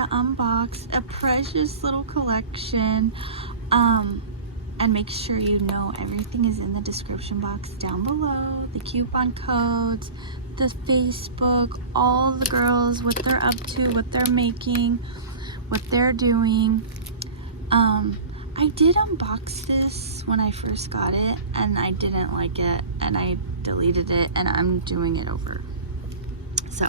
to unbox a precious little collection. And make sure you know everything is in the description box down below. The coupon codes, the Facebook, all the girls, what they're up to, what they're making, what they're doing. I did unbox this when I first got it, and I didn't like it, and I deleted it, and I'm doing it over. So,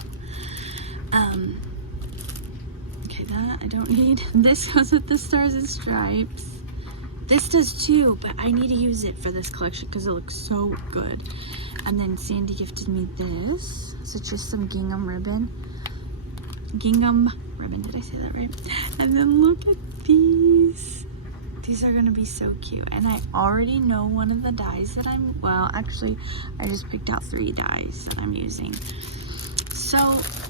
okay, that I don't need. This goes with the Stars and Stripes. This does too, but I need to use it for this collection because it looks so good. And then Sandy gifted me this. So it's just some gingham ribbon. Gingham ribbon, did I say that right? And then look at these. These are gonna be so cute. And I already know one of the dies that well, actually, I just picked out 3 dies that I'm using. So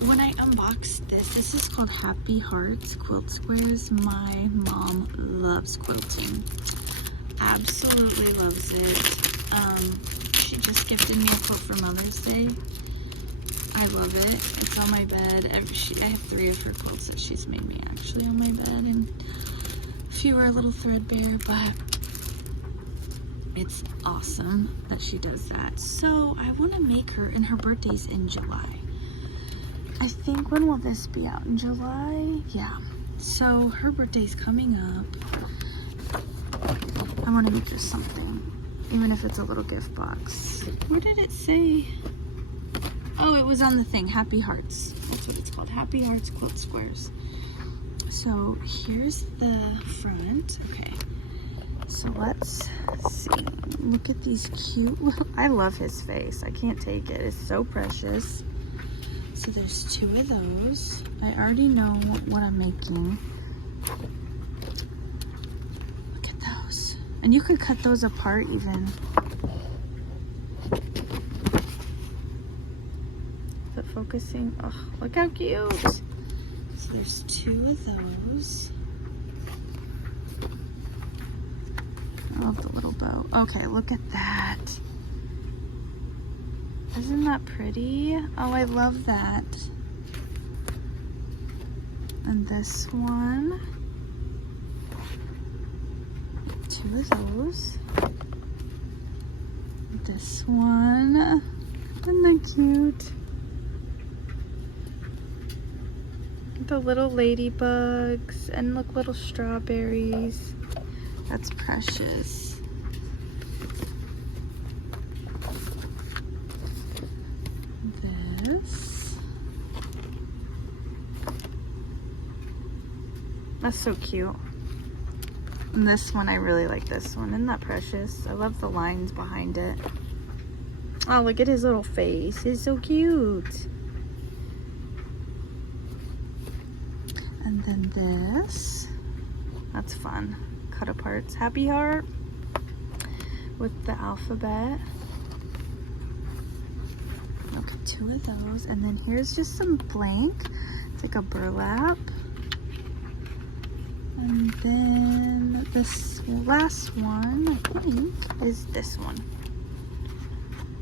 when I unboxed this is called Happy Hearts Quilt Squares. My mom loves quilting. Absolutely loves it. She just gifted me a quilt for Mother's Day. I love it. It's on my bed. I have 3 of her quilts that she's made me actually on my bed, and a few are a little threadbare, but it's awesome that she does that. So I want to make her, and her birthday's in July. I think, when will this be out? In July? Yeah. So her birthday's coming up. I want to make her something, even if it's a little gift box. What did it say? Oh, it was on the thing, Happy Hearts. That's what it's called, Happy Hearts Quilt Squares. So here's the front. Okay, so let's see. Look at these cute, I love his face. I can't take it. It's so precious. So there's 2 of those. I already know what I'm making. Look at those. And you could cut those apart even. Is it focusing? Oh, look how cute. So there's 2 of those. I love the little bow. Okay, look at that. Isn't that pretty? Oh, I love that. And this one. 2 of those. This one. Isn't that cute? The little ladybugs, and look, little strawberries. That's precious. That's so cute. And this one, I really like this one. Isn't that precious? I love the lines behind it. Oh, look at his little face. He's so cute. And then this. That's fun. Cut aparts. Happy heart with the alphabet. Okay, 2 of those. And then here's just some blank. It's like a burlap. And then this last one, I think, is this one.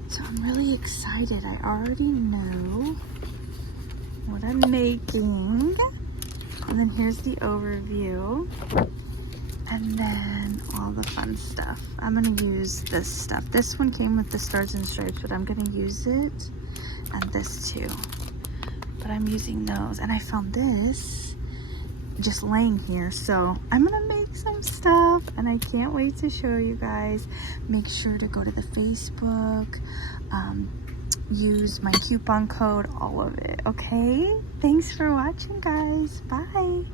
So I'm really excited. I already know what I'm making. And then here's the overview. And then all the fun stuff. I'm gonna use this stuff. This one came with the Stars and Stripes, but I'm gonna use it. And this too. But I'm using those. And I found this just laying here, so I'm gonna make some stuff, and I can't wait to show you guys. Make sure to go to the Facebook, use my coupon code, all of it. Okay, thanks for watching, guys. Bye.